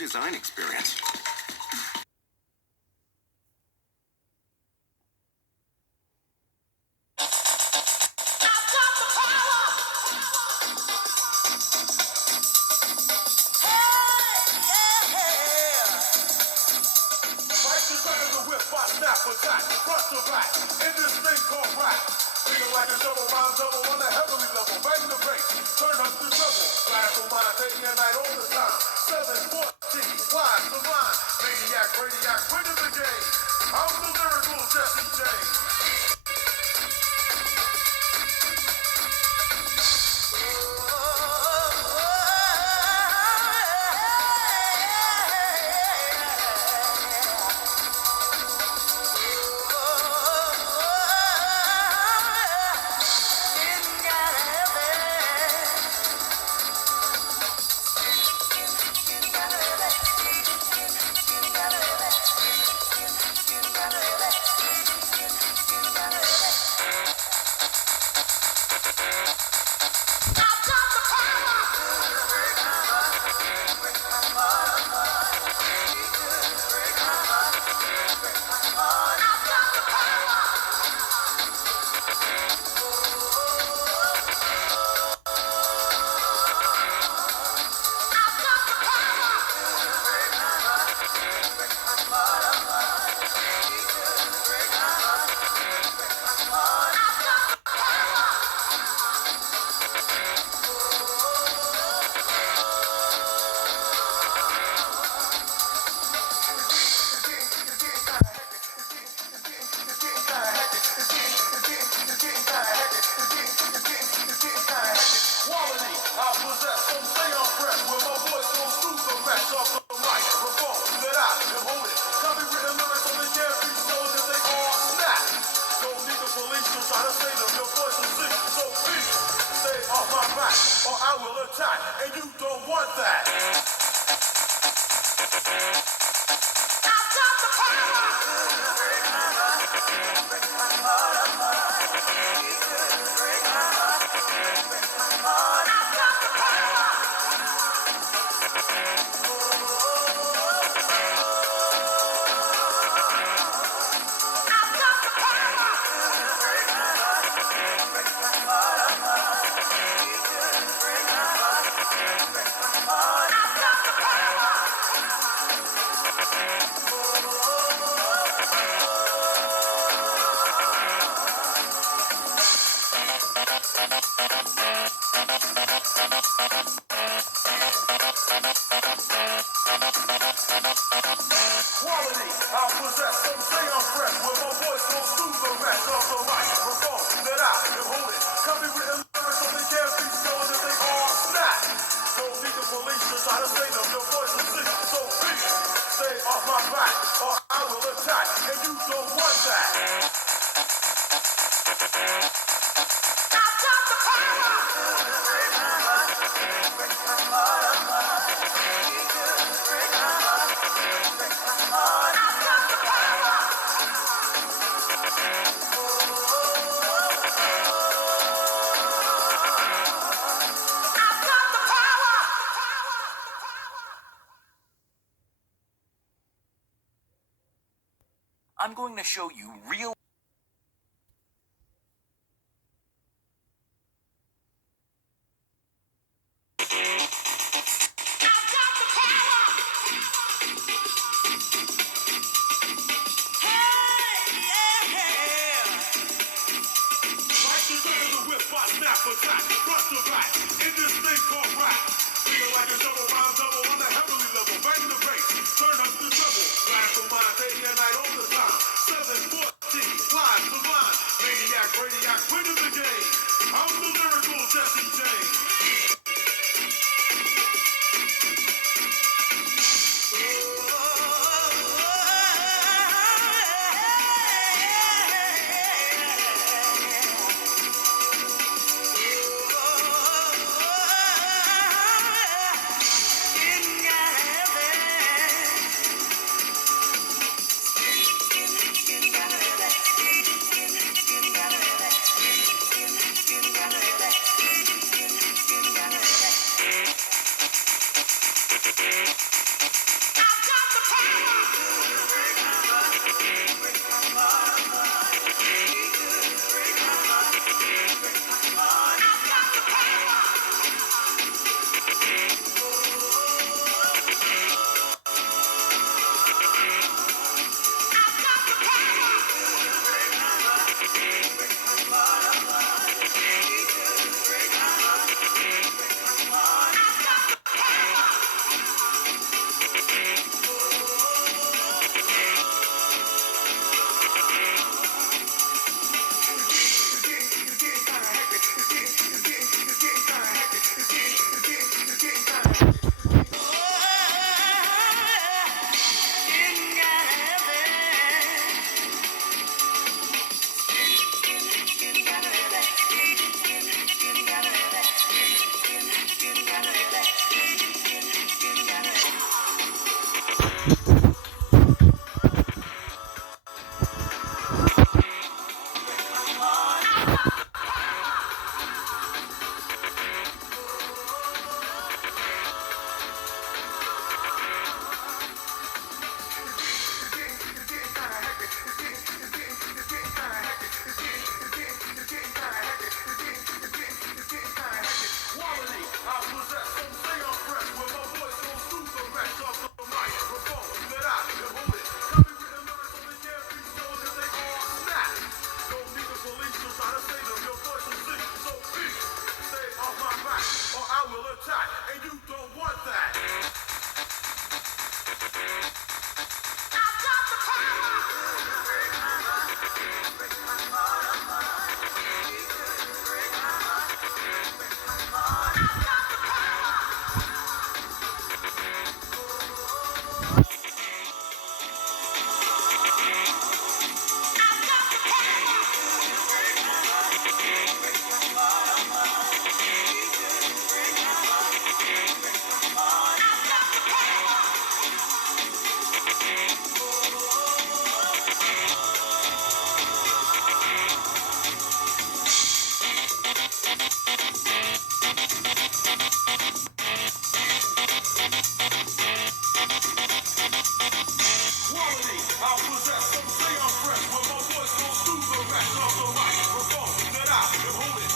design experience. Attack, front to back, in this thing called rap. Feeling like a double rhyme double on a heavenly level. Bang the bass, turn up the treble. Radical mind taking a night all the time. 714, wise the line. Maniac, radiac, winning the game. I'm the lyrical Jesse James. Or I will attack, and you don't want that. I've got the power. Break my heart, break my heart apart. You could break my heart, break my heart. I've got the power. I've got the power. Break my heart, break my heart apart. Quality, I possess, some say I'm fresh, when my voice goes through the rest of the microphone that I am holding. Copywritten lyrics only can't be stolen if they all snap. Don't need the police to try to say them, your voice is sick, so please stay off my back, or I will attack, and you don't want that. I've got the power. Break my heart, break my heart apart. You could break my heart, break my heart. I've got the power. I've got the power. I'm going to show you real